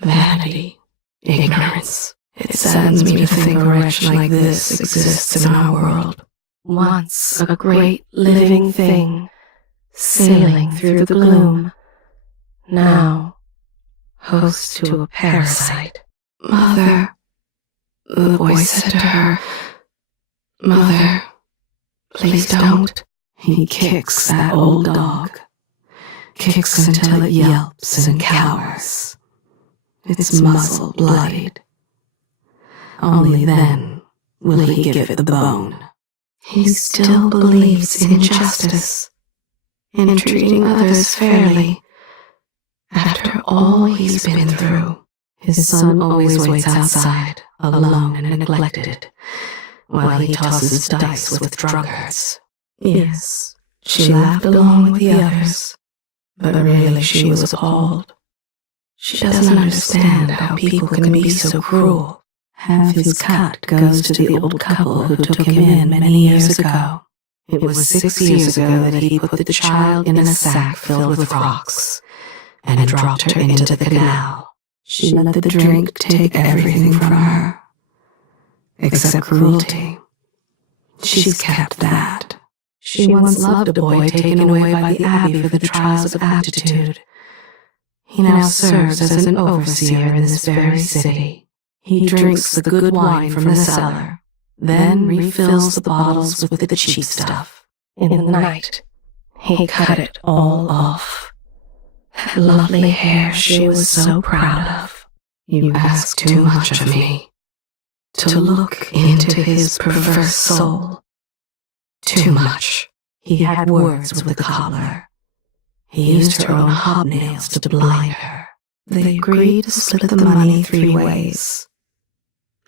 Vanity, ignorance. It saddens me to think a wretch like this exists in our world. Once a great living thing, sailing through the gloom, now host to a parasite. Mother, the boy said to her, Mother, please don't. He kicks that old dog. Kicks until it yelps and cowers. Its muzzle bloodied. Only then will he give it the bone. He still believes in justice, in treating others fairly. After all he's been through, his son always waits outside, alone and neglected, while he tosses dice with drunkards. Yes, she laughed along with the others, but really she was appalled. She doesn't understand how people can be so cruel. Half his cut goes to the old couple who took him in many years ago. It was 6 years ago that he put the child in a sack filled with rocks and dropped her into the canal. She let the drink take everything from her, except cruelty. She's kept that. She once loved a boy taken away by the abbey for the trials of aptitude. He now serves as an overseer in this very city. He drinks the good wine from the cellar, then refills the bottles with the cheap stuff. In the night, he cut it all off. That lovely hair she was so proud of. You ask too much of me. To look into his perverse soul. Too much. He had words with the cobbler. He used her own hobnails to blind her. They agreed to split the money 3 ways.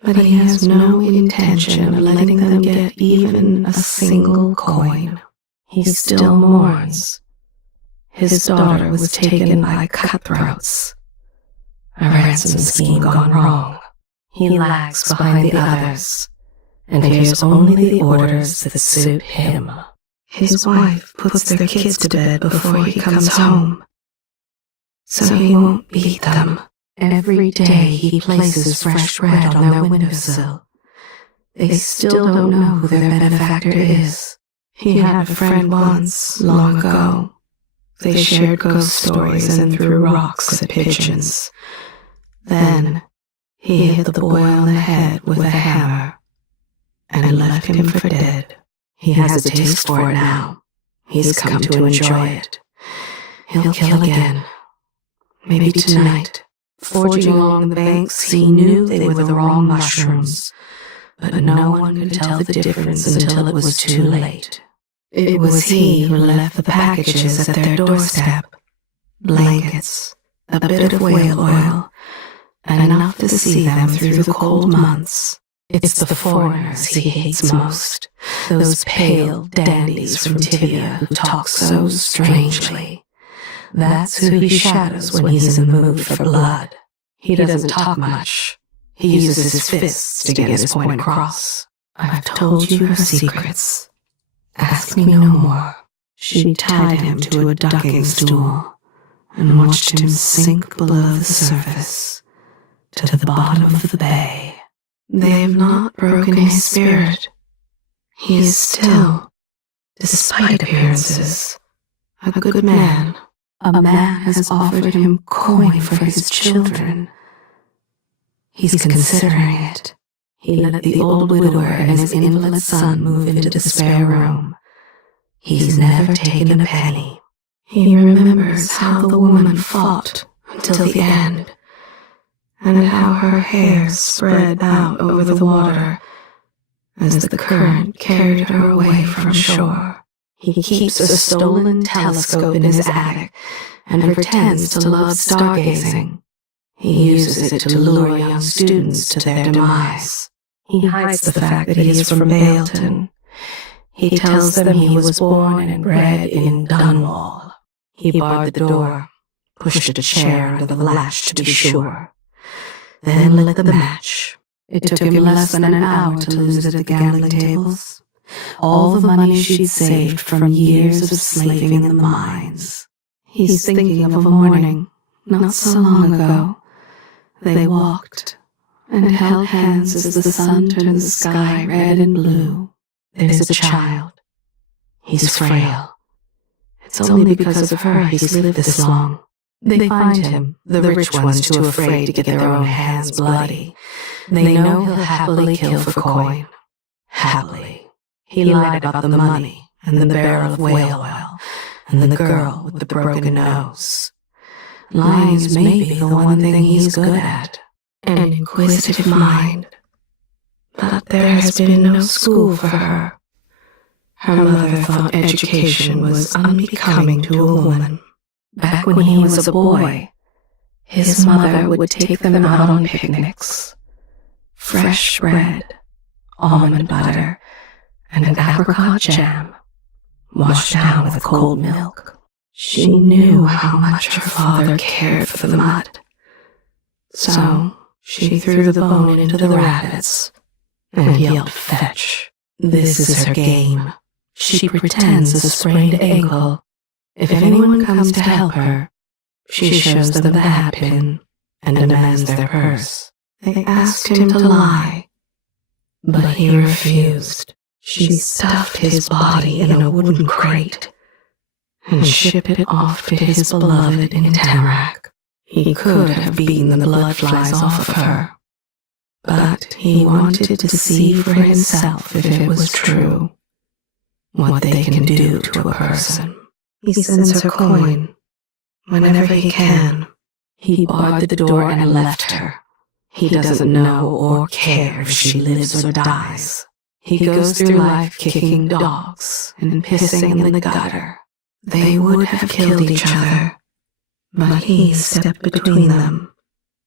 But he has no intention of letting them get even a single coin. He still mourns. His daughter was taken by cutthroats. A ransom scheme gone wrong. He lags behind the others, and hears only the orders that suit him. His wife puts their kids to bed before he comes home, so he won't beat them. Every day he places fresh bread on their windowsill. They still don't know who their benefactor is. He had a friend once, long ago. They shared ghost stories and threw rocks at pigeons. Then he hit the boy on the head with a hammer and left him for dead. He has a taste for it now. He's come to enjoy it. He'll kill again. Maybe tonight. Forging along the banks, he knew they were the wrong mushrooms, but no one could tell the difference until it was too late. It was he who left the packages at their doorstep. Blankets, a bit of whale oil, and enough to see them through the cold months. It's the foreigners he hates most, those pale dandies from Tibia who talk so strangely. That's who he shadows when he's in the mood for blood. He doesn't talk much. He uses his fists to get his point across. I've told you her secrets. Ask me no more. She tied him to a ducking stool and watched him sink below the surface to the bottom of the bay. They have not broken his spirit. He is still, despite appearances, a good man. A man has offered him coin for his children. He's considering it. He let the old widower and his invalid son move into the spare room. He's never taken a penny. He remembers how the woman fought until the end, and how her hair spread out over the water as the current carried her away from shore. He keeps a stolen telescope in his attic and pretends to love stargazing. He uses it to lure young students to their demise. He hides the fact that he is from Bailton. He tells them he was born and bred in Dunwall. He barred the door, pushed a chair under the latch to be sure, then lit the match. It took him less than an hour to lose it at the gambling tables. All the money she'd saved from years of slaving in the mines. He's thinking of a morning, not so long ago, They walked and held hands as the sun turned the sky red and blue. There's a child. He's frail. It's only because of her he's lived this long. They find him, the rich ones too afraid to get their own hands bloody. They know he'll happily kill for coin. Happily. He lied about the money and the barrel of whale oil and the girl with the broken nose. Lying's maybe the one thing he's good at. An inquisitive mind. But there has been no school for her. Her mother thought education was unbecoming to a woman. Back when he was a boy, his mother would take them out on picnics. Fresh bread, almond butter, and an apricot jam, washed down with cold milk. She knew how much her father cared for the mud. So she threw the bone into the rabbits and yelled, "Fetch." This is her game. She pretends a sprained ankle. If anyone comes to help her, she shows them the hat pin and demands their purse. They asked him to lie, but he refused. She stuffed his body in a wooden crate and shipped it off to his beloved in Tamarack. He could have beaten the blood flies off of her, but he wanted to see for himself if it was true what they can do to a person. He sends her coin whenever he can. He barred the door and left her. He doesn't know or care if she lives or dies. He goes through life kicking dogs and pissing in the gutter. They would have killed each other, but he stepped between them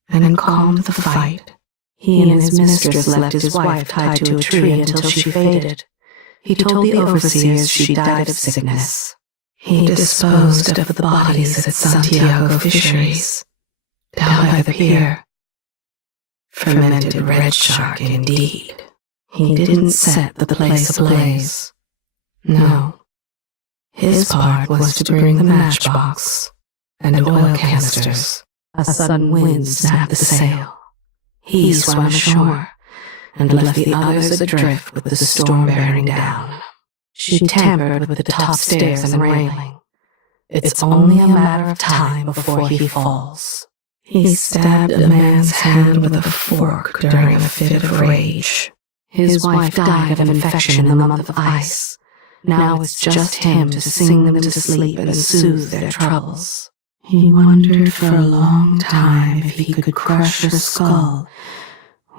and calmed the fight. He and his mistress left his wife tied to a tree until she faded. He told the overseers she died of sickness. He disposed of the bodies at Santiago Fisheries, down by the pier. Fermented red shark indeed. He didn't set the place ablaze. No. His part was to bring the matchbox and oil canisters. A sudden wind snapped the sail. He swam ashore and left the others adrift with the storm bearing down. She tampered with the top stairs and railing. It's only a matter of time before he falls. He stabbed a man's hand with a fork during a fit of rage. His wife died of infection in the month of ice. Now it's just him to sing them to sleep and soothe their troubles. He wondered for a long time if he could crush her skull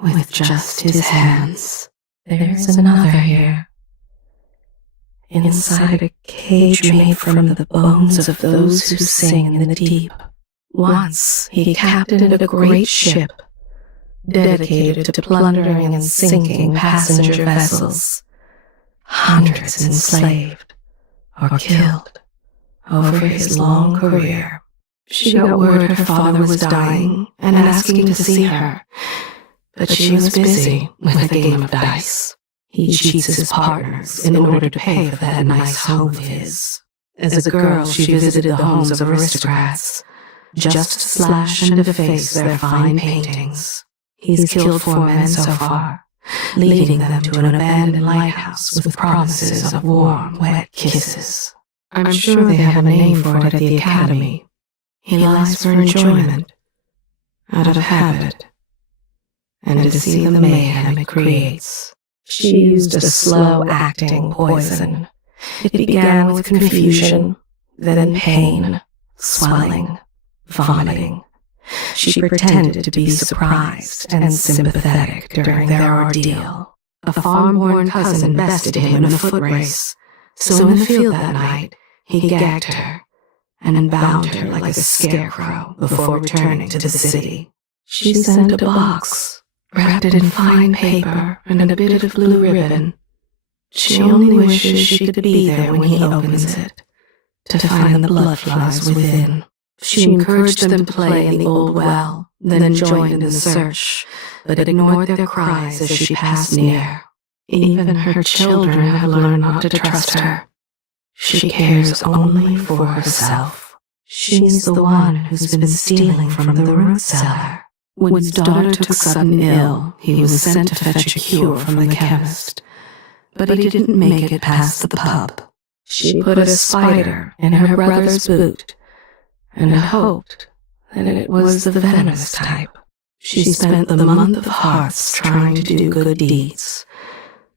with just his hands. There's another here. Inside a cage made from the bones of those who sing in the deep. Once he captained a great ship, dedicated to plundering and sinking passenger vessels. Hundreds enslaved or killed over his long career. She got word her father was dying and asking to see her, but she was busy with a game of dice. He cheats his partners in order to pay for that nice home of his. As a girl, she visited the homes of aristocrats, just to slash and deface their fine paintings. He's killed 4 men so far, leading them to an abandoned lighthouse with promises of warm, wet kisses. I'm sure they have a name for it at the academy. He lies for enjoyment, out of habit, and to see the mayhem it creates. She used a slow-acting poison. It began with confusion, then pain, swelling, vomiting. She pretended to be surprised and sympathetic during their ordeal. A farm-born cousin bested him in a foot race, so in the field that night, he gagged her and bound her like a scarecrow before returning to the city. She sent a box, wrapped it in fine paper and a bit of blue ribbon. She only wishes she could be there when he opens it, to find the blood flies within. She encouraged them to play in the old well, then joined in the search, but ignored their cries as she passed near. Even her children have learned not to trust her. She cares only for herself. She's the one who's been stealing from the root cellar. When his daughter took sudden ill, he was sent to fetch a cure from the chemist, but he didn't make it past the pub. She put a spider in her brother's boot and hoped that it was the venomous type. She spent the month of hearts trying to do good deeds,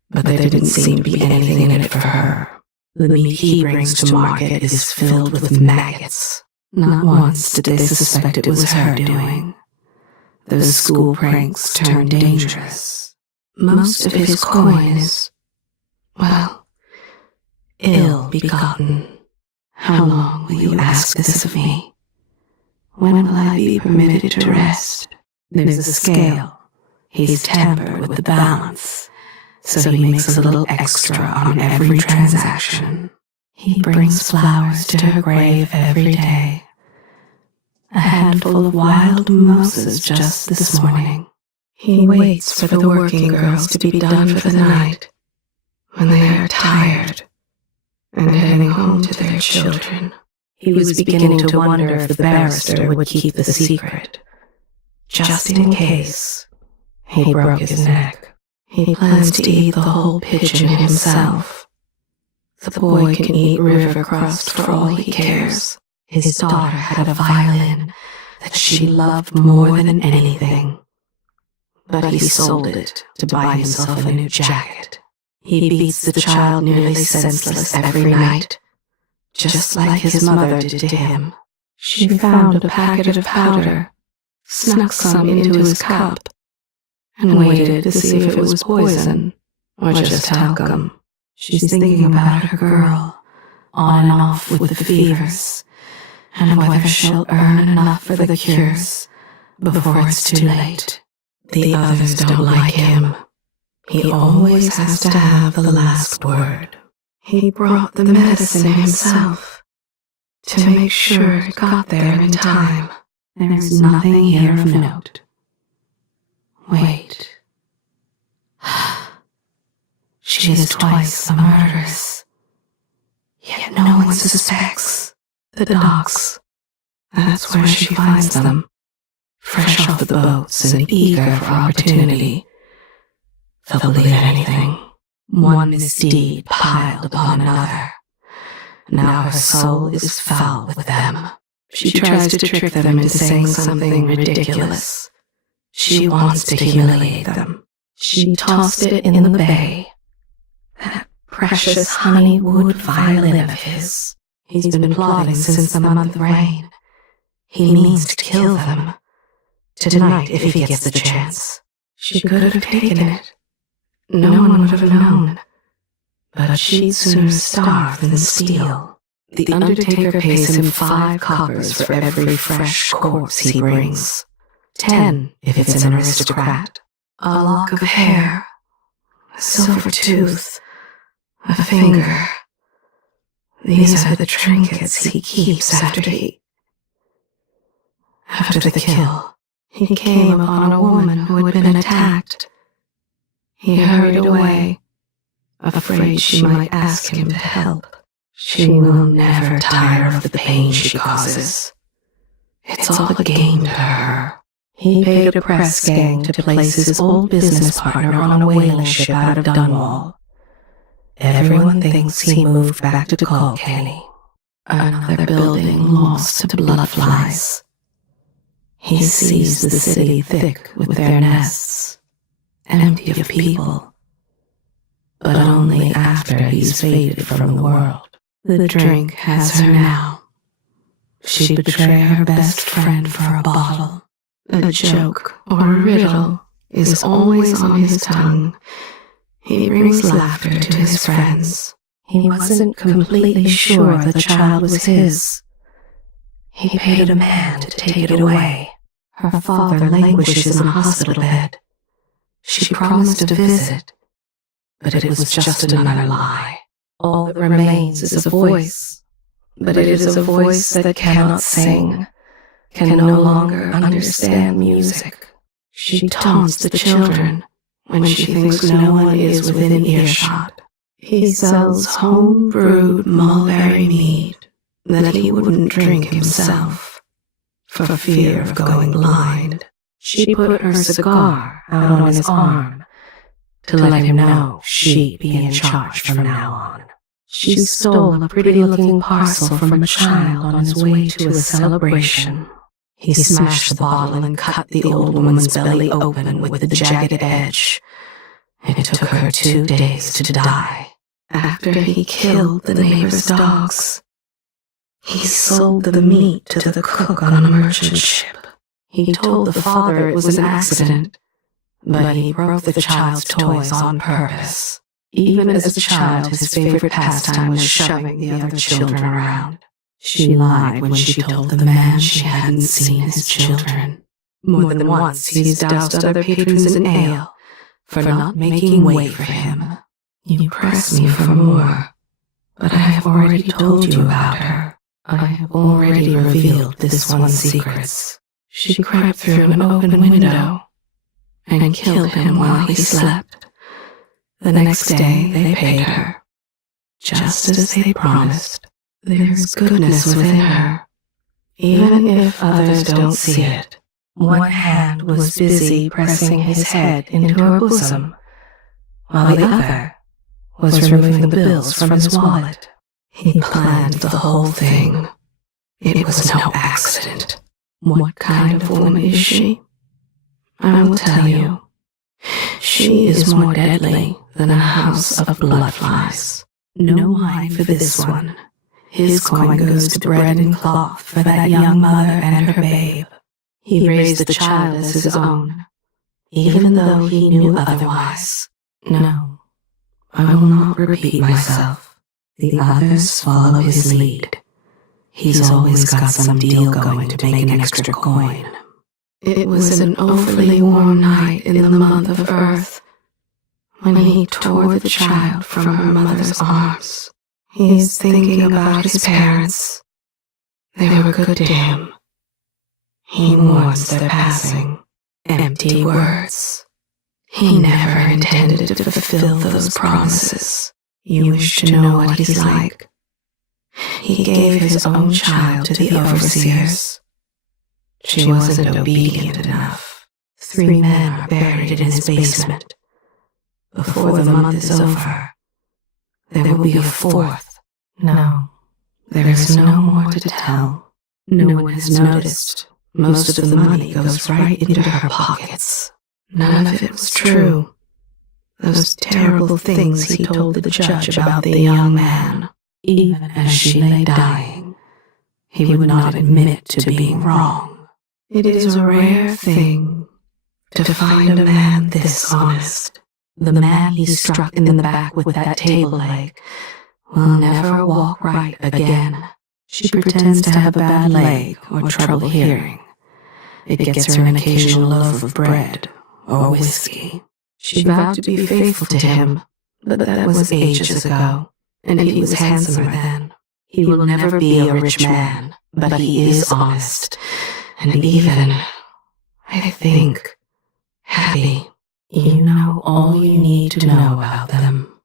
but there didn't seem to be anything in it for her. The meat he brings to market is filled with maggots. Not once did they suspect it was her doing. Those school pranks turned dangerous. Most of his coin is, well, ill-begotten. How long will you ask this of me? When will I be permitted to rest? There's a scale. He's tampered with the balance, so he makes a little extra on every transaction. He brings flowers to her grave every day. A handful of wild mimosas just this morning. He waits for the working girls to be done for the night, when they are tired and heading home to their children. He was beginning to wonder if the barrister would keep the secret, just in case he broke his neck. He plans to eat the whole pigeon himself. The boy can eat river crust for all he cares. His daughter had a violin that she loved more than anything, but he sold it to buy himself a new jacket. He beats the child nearly senseless every night, just like his mother did to him. She found a packet of powder, snuck some into his cup, and waited to see if it was poison or just talcum. She's thinking about her girl, on and off with the fevers, and whether she'll earn enough for the cures before it's too late. The others don't like him. He always has to have the last word. He brought the medicine himself to make sure it got there in time. There's nothing here of note. Wait. She is twice a murderess, yet no one suspects. The docks, that's where she finds them, fresh off the boats and eager for opportunity. They'll believe anything. One misdeed piled upon another. Now her soul is foul with them. She tries to trick them into saying something ridiculous. She wants to humiliate them. She tossed it in the bay. That precious honeywood violin of his. He's been plotting since the month of rain. He means to kill them. Tonight, if he gets the chance. She could have taken it. No one would have known. But she'd sooner starve than steal. The undertaker pays him 5 coppers for every fresh corpse he brings. 10 if it's an aristocrat. A lock of hair, a silver tooth, a finger. These are the trinkets he keeps after the kill. He came upon a woman who had been attacked. He hurried away, afraid she might ask him to help. She will never tire of the pain she causes. It's all a game to her. He paid a press gang to place his old business partner on a whaling ship out of Dunwall. Everyone thinks he moved back to Kilkenny, another building lost to bloodflies. He sees the city thick with their nests, empty of people, but only after he's faded from the world. The drink has her now. She'd betray her best friend for a bottle. A joke or a riddle is always on his tongue. He brings laughter to his friends. He wasn't completely sure the child was his. He paid a man to take it away. Her father languishes in a hospital bed. She promised to visit, but it was just another lie. All that remains is a voice, but it is a voice that cannot sing, can no longer understand music. She taunts the children when she thinks no one is within earshot. He sells home-brewed mulberry mead that he wouldn't drink himself, for fear of going blind. She put her cigar out on his arm to let him know she'd be in charge from now on. She stole a pretty-looking parcel from a child on his way to a celebration. He smashed the bottle and cut the old woman's belly open with the jagged edge. It took her 2 days to die. After he killed the neighbor's dogs, he sold the meat to the cook on a merchant ship. He told the father it was an accident, but he broke the child's toys on purpose. Even as a child, his favorite pastime was shoving the other children around. She lied when she told the man she hadn't seen his children. More than once, he's doused other patrons in ale for not making way for him. You press me for more, but I have already told you about her. I have already revealed this one's secrets. She crept through an open window and killed him while he slept. The next day, they paid her, just as they promised. There's goodness within her, even if others don't see it. One hand was busy pressing his head into her bosom, while the other was removing the bills from his wallet. He planned the whole thing. It was no accident. What kind of woman is she? I will tell you. She is more deadly than a house of bloodflies. No wine for this one. His coin goes to bread and cloth for that young mother and her babe. He raised the child as his own, even though he knew otherwise. No, I will not repeat myself. The others follow his lead. He's always got some deal going to make an extra coin. It was an overly warm night in the month of Earth when he tore the child from her mother's arms. He is thinking about his parents. They were good to him. He mourns their passing. Empty words. He never intended to fulfill those promises. You wish to know what he's like. He gave his own child to the overseers. She wasn't obedient enough. 3 men are buried in his basement. Before the month is over, there will be a 4th. No, there is no more to tell. No one has noticed. Most of the money goes right into her pockets. None of it was true. Those terrible things he told the judge about the young man. Even as she lay dying, he would not admit to being wrong. It is a rare thing to find a man this honest. The man he struck in the back with that table leg will never walk right again. She pretends to have a bad leg or trouble hearing. It gets her an occasional loaf of bread or whiskey. She vowed to be faithful to him, but that was ages ago, and he was handsomer then. He will never be a rich man, but he is honest, and even, I think, happy. You know all you need to know about them.